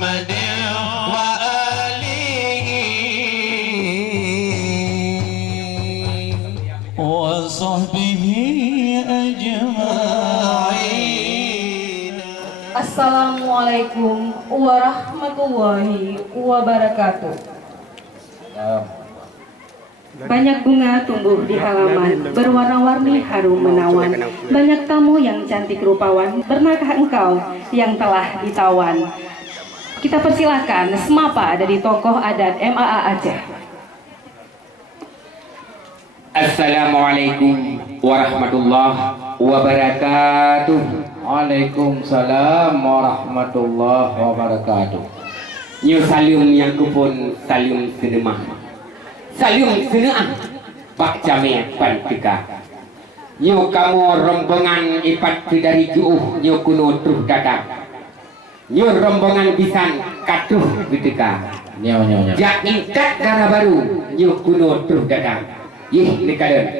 محمد وآله وصحبه أجمعين. Assalamualaikum warahmatullahi wabarakatuh. Banyak bunga tumbuh di halaman, berwarna-warni harum menawan. Banyak tamu yang cantik rupawan, bernakah engkau yang telah ditawan? Kita persilakan semapa dari tokoh adat MAA Aceh. Assalamualaikum warahmatullahi wabarakatuh. Waalaikumsalam warahmatullahi wabarakatuh. Nyo salim yang kupun salim senemah. Salim seneah Pak Jamil Pantika. Nyo kamu rombongan ipat dari juuh nyo kuno truh datang. Nyo rombongan bisan katuh Pantika. Nyo. Jak ingkat gara baru nyo kuno truh datang. Yih nikaden.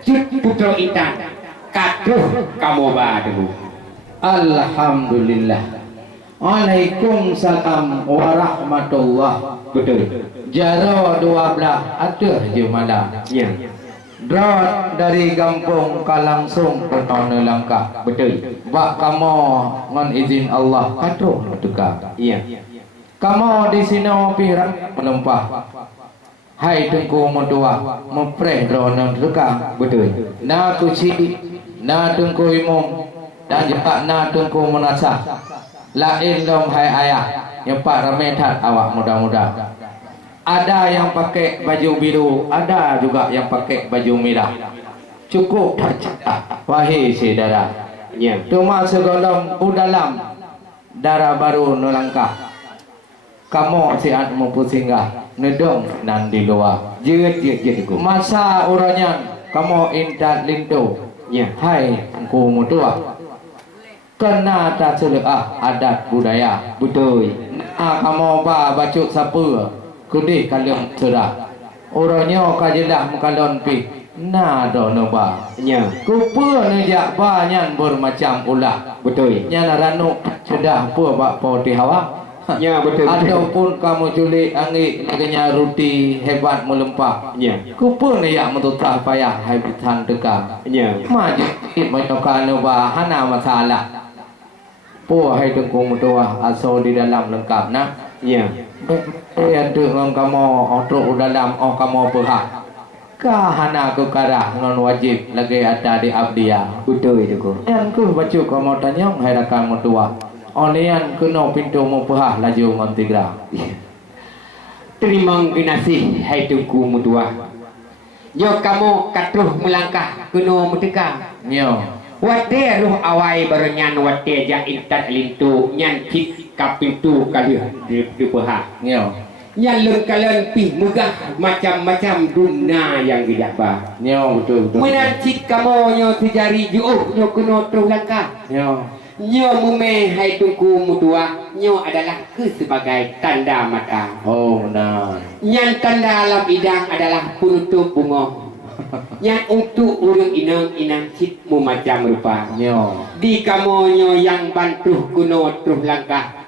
Cut putro intan katuh kamu badu. Alhamdulillah. Waalaikumsalam warahmatullah. Betul. Jaro 12 aduh jumala. Ya. Drot dari kampung kalangsung penona langkah. Betul. Bak kamu ngon izin Allah katuh tukar. Iya. Kamu di sini pirak melempah. Hai tengku mentua mempreh dronang tukar. Betul. Na kuci na tengku imum dan juga na tengku menasah. Lain dong hai ayah yang pak remetat awak muda-muda. Ada yang pakai baju biru, ada juga yang pakai baju merah. Cukup tak wahai saudara. Ya. Cuma segolong udalam darah baru nolangkah. Kamu si anmu pusinggah nedong nan di luar. Jeut ku. Masa uranyan kamu intat lintu. Ya. Hai engku mutua. Kena tak seleah adat budaya. Betul. Kamu bacuk siapa? Kudih kalian cerah. Orangnya kajelah mukalon pi. Na do noba. Ya. Kupa nejak banyak bermacam ulah. Betul. Nyana ranuk sudah pua bak poti hawa. Ya betul. Ataupun kamu culik angin neganya ruti hebat melempah. Ya. Kupa nejak metutah payah hai bitan dekang. Ya. Maju menyokan noba hana masalah. Pua hai tengku mutua asal di dalam lengkap nah. Ya. Yang dengan kamu untuk dalam kamu berhak. Kahana ke karah non wajib lagi ada di abdia. Betul itu ku. Yang ku baca kamu tanya hai rakan mutua. Onian kena pintu mu berhak laju mantigra. Terima kasih hai tuku mutua. Yo kamu katuh melangkah kena merdeka. Nyo. Wate ruh awai barenyan wate ja intat lintu nyan kit kapintu kali di berhak. Nyo. Yang lengkalan pih megah macam-macam dunia yang dijabah. Nyo betul. Menancik kamu nyo sejari juuh nyo kena terus langkah. Nyo. Nyo mume hai tuku mutua nyo adalah sebagai tanda mata. Oh benar. Yang tanda alam idang adalah penutup bunga. Yang untuk urang inang cit mu macam rupa. Nyo. Di kamu nyo yang bantu kuno terus langkah.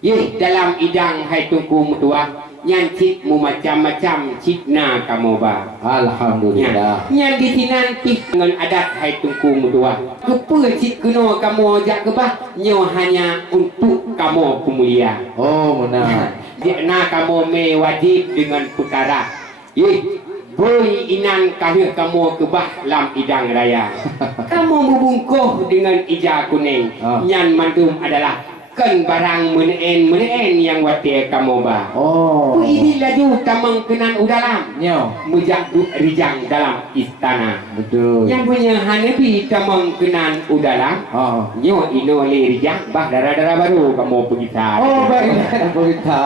Yeh dalam idang hai tuku mutua yang cit mu macam-macam citna kamu ba. Alhamdulillah. Yang di sinan pih dengan adat hai tuku mutua. Kepa cit kuno kamu jak ke bah nyo hanya untuk kamu pemulia. Oh benar. Nak kamu me wajib dengan perkara. Yeh boy inan kahir kamu ke bah lam idang raya. Kamu membungkuh dengan ija kuning. Yang mandum adalah kan barang meneen yang wate kamu ba. Oh. Ini laju tamang kenan udalam. Nyo. Mujak rijang dalam istana. Betul. Yang punya hanepi tamang kenan udalam. Oh. Nyo ino le rijang bah darah-darah baru kamu pergi sana. Oh baik berita.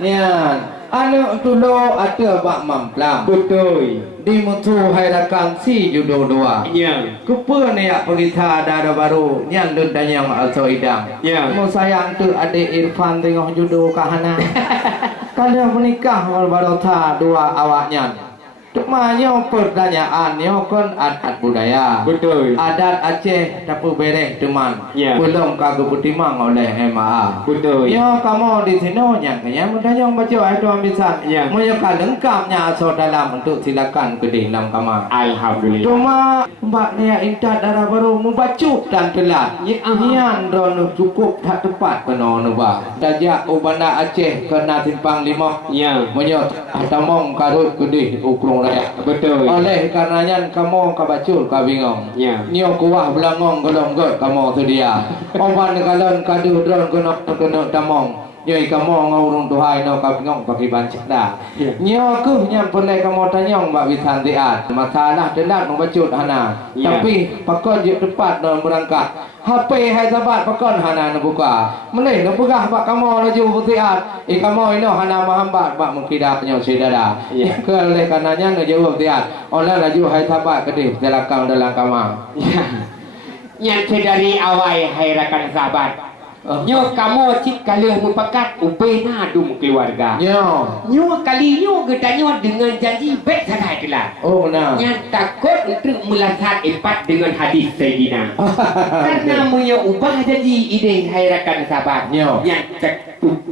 Nian. Anu tulo ada bak mamplam. Betul. Di mutu hairakan si judo dua. Ya. Kupa ni ya berita darah baru. Nyan dun dan yang asal idang. Ya. Mau sayang tu adik Irfan tengok judo kahana. Kalian menikah baru ta dua awaknya. Cumanya pertanyaannya kan adat budaya. Betul. Adat Aceh Tapu Bereh teman. Ya. Belum kagak ditimang oleh MAA. Betul. Ya kamu di sini yang mudanya baca ayat ambisan. Ya. Mereka lengkapnya asal dalam untuk silakan ke dalam kamar. Alhamdulillah. Cuma mbak dia intat darah baru membacu dan telat. Nian don cukup tak tepat kena nuba. Dajak ubanda Aceh kena simpang 5. Ya. Menyot atamong karut kedih ukrung raya. Betul. Oleh karenanya kamu kabacul kabingong. Ya. Nyo kuah belangong golong got kamu tu dia. Oban galon kadu dron kena tamong. Nyoi kamu ngurung tuhai no kabingong pakai bancik dah. Ya. Nyo ku nyam pelai kamu tanyong mbak wisan tiat. Masalah telat membacut hana. Ya. Tapi pakon je tepat no berangkat. HP hai sahabat pakon hana nak buka. Mulai nak buka bak kamu laju putiat. Kamu ino hana mahambat bak mengkidak nyo sedara. Ya. Oleh karenanya nak jawab tiat. Oleh laju hai sahabat kedih telakang dalam kamar. Ya. Yang dari awal hai rakan sahabat. Nyo kamu cik kalah mempakat ubena dum keluarga. Nyo kali nyo getanyo dengan janji baik sanai telah. Oh benar. Yang takut untuk melasat empat dengan hadis Sayyidina. Karena punya ubah janji ide hai rakan sahabat. Yang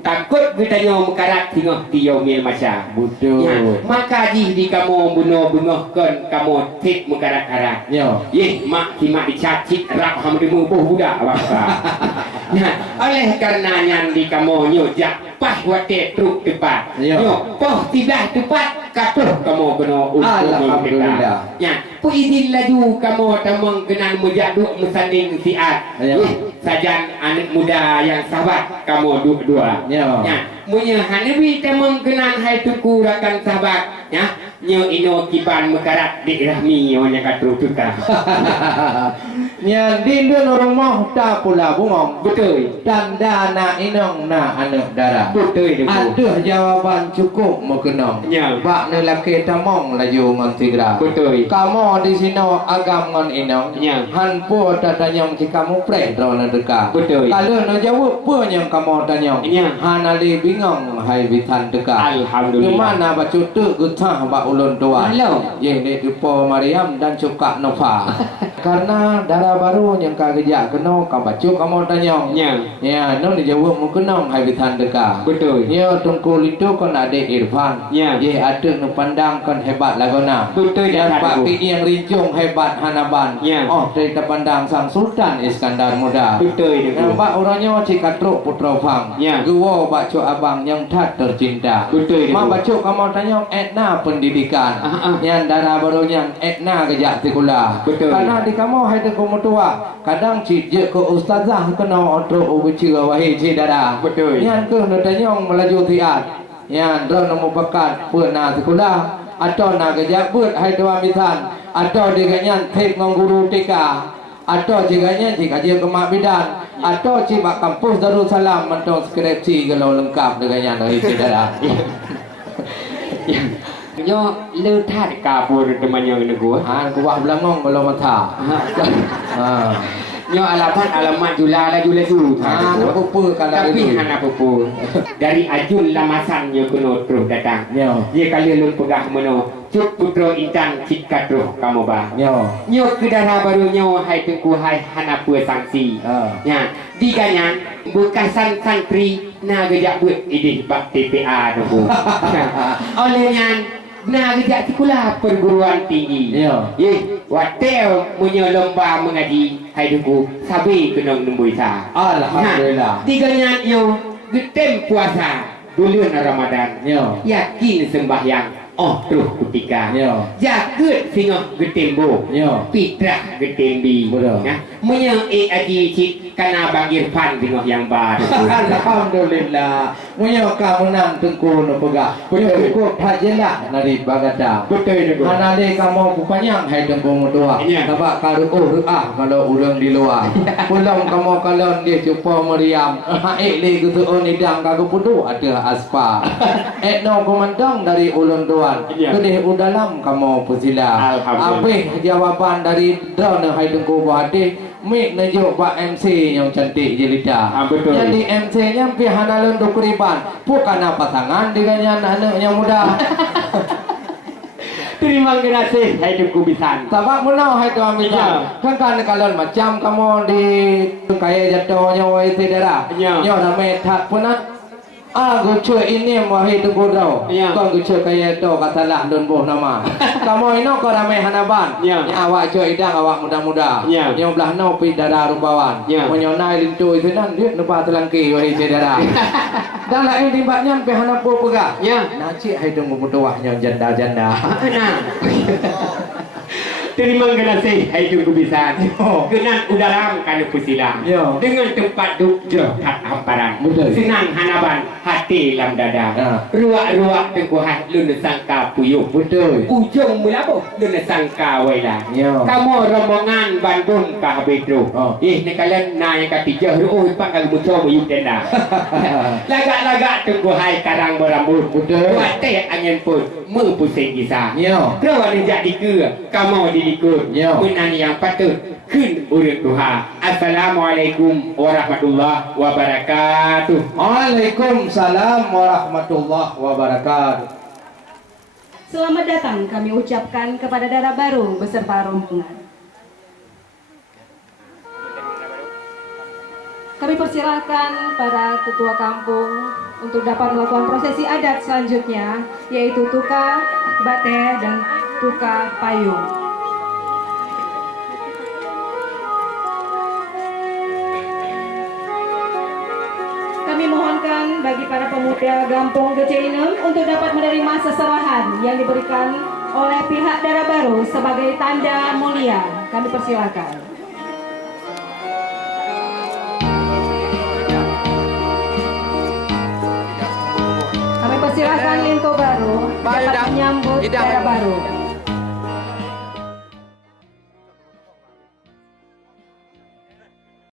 takut getanyo mekarat tengah tiyo mil masa. Betul. Maka di kamu bunuh-bunuhkan kamu tit mekarat-karat. Mak simak dicacit rak hamdemu budak apa. Oleh karenanya di kamu nyojak pas wate truk tepat. Nyo poh tidak tepat katuh kamu kena alhamdulillah. Ya, pu izin laju kamu tamang kenan mujaduk mesanding siat. Sajan anak muda yang sahabat kamu dua. Ya, munya hanabi tamang kenan hai tuku rakan sahabat. Ya, nyo ino kiban mekarat di rahmi nya katuh tuka. Nya di rumah tak pula bungong. Betul. Dan dana inong na anak darah. Betul. Aduh jawaban cukup mengenong. Ya. Bak ni laki tamong laju ngon tigra. Betul. Kamu di sini agam ngon inong. Ya. Han po tatanyong si kamu pre drone deka. Betul. Kalau nak jawab po yang kamu tanyong. Ya. Han ali bingong hai bitan deka. Alhamdulillah. Kemana baca tu gutah bak ulun tua. Halo. Ye ni po Maryam dan cuka Nova. Karena darah baru yang kagejak kena kabacu kamu tanyong. Ya, no dijawab mu kenong hai bitan deka. Betul. Ya tungku itu kan ada Irfan. Ya. Ye ada nu pandang kan hebat lagona. Betul Dan ya, Pak Pi yang rincung hebat Hanaban. Ya. Oh, dari pandang sang Sultan Iskandar Muda. Betul itu. Nampak orangnya cikatruk putra Fang. Ya. Gua baca abang yang tak tercinta. Betul itu. Ma baca kamu tanya etna pendidikan. Yang darah barunya etna kejak sekolah. Betul. Karena di kamu hai de kamu tua. Kadang cik je ke ustazah kena otro ubici wahi cik darah. Betul. Yang ke nu tanya melaju tiat. Yang drone nombor pekat pernah sekolah. Atau nak kejak buat hai tua misan. Atau diganya tek ngong guru TK. Atau jiganya jika dia kemak bidan. Atau cibak kampus Darussalam mentong skripsi kalau lengkap dengannya dari saudara. Yo letat kabur teman yang negua. Kuah belangong belum mata. Yo alamat jula dulu. Apa kalau Tapi hana pupu. Dari ajun lamasan yo kuno terus datang. Dia kali lu pegah meno. Cuk putro intan cikat roh kamu bah. Nyo kedara baru nyo hai tengku hai hana pue sanksi. Ya, diganya bekasan santri na gejak buat idih bak TPA tu. Olehnya na gejak sekolah perguruan tinggi. Watel punya lomba mengaji hai tengku sabi kenong nombor isa. Alhamdulillah. Diganya yo getem puasa bulan Ramadan. Yakin sembahyang. Oh terus ketika jaket singoh getembo pitrah getembi menyang aji cik kana Bang Irfan singoh yang baru. Alhamdulillah menyang kamunan tengku no pegah cukup hajelah nari bagata betul hanale kamu pupanyang hai tengku mudua sebab karu kalau urang di luar pulang kamu kalon dia jumpa Maryam le gitu onidang kagu pudu ada aspa no komandang dari ulun tua kedih udalam kamu pusila. Habis jawapan dari drone hai tengku buhati mik najuk Pak MC yang cantik jelita. Jadi MC-nya pihak nalun dukriban bukan pasangan dengan anak yang muda. Terima kasih hai tu kubisan. Sebab menau hai tu amisan. Kan kalian macam kamu di kaya jatuhnya wahai tidara. Nyo ramai tak pernah. Aku cek ini wahai tu kodau. Kau cek kaya tu katalah don boh nama. Kamu ini kau ramai hanaban. Awak cek idang awak muda-muda. Yang belah no pi dara rupawan. Menyonai lintu itu nan dia lupa telangki wahai tidara. Dan lain timbaknya pe hanapo pegah. Nacik hai tu mutuahnya janda-janda. Terima kasih hai tu kubisan. Kenan udaram kalau pusilang. Dengan tempat duduk jerat hamparan. Senang hanaban hati lam dada. Ruak-ruak tengkuhat luna sangka puyuh. Betul. Ujung mulabuh luna sangka waila. Kamu rombongan Bandung ke habis tu. Ni kalian naik ke tiga ruh pak kalau muncul muyuh tenda. Lagak-lagak tengkuhai karang berambut. Betul. Buat teh angin pun mempusing kisah. Kalau ni jadi ke kamu diikut. Menani yang patut kun urut Tuhan. Assalamualaikum warahmatullahi wabarakatuh. Waalaikumsalam warahmatullahi wabarakatuh. Selamat datang kami ucapkan kepada Dara Baru beserta rombongan. Kami persilahkan para ketua kampung untuk dapat melakukan prosesi adat selanjutnya, yaitu tukar bate dan tukar payung. Kami mohonkan bagi para pemuda Gampong Geceinem untuk dapat menerima seserahan yang diberikan oleh pihak Dara Baru sebagai tanda mulia. Kami persilakan. Kami persilakan Linto Baru dapat menyambut Dara Baru.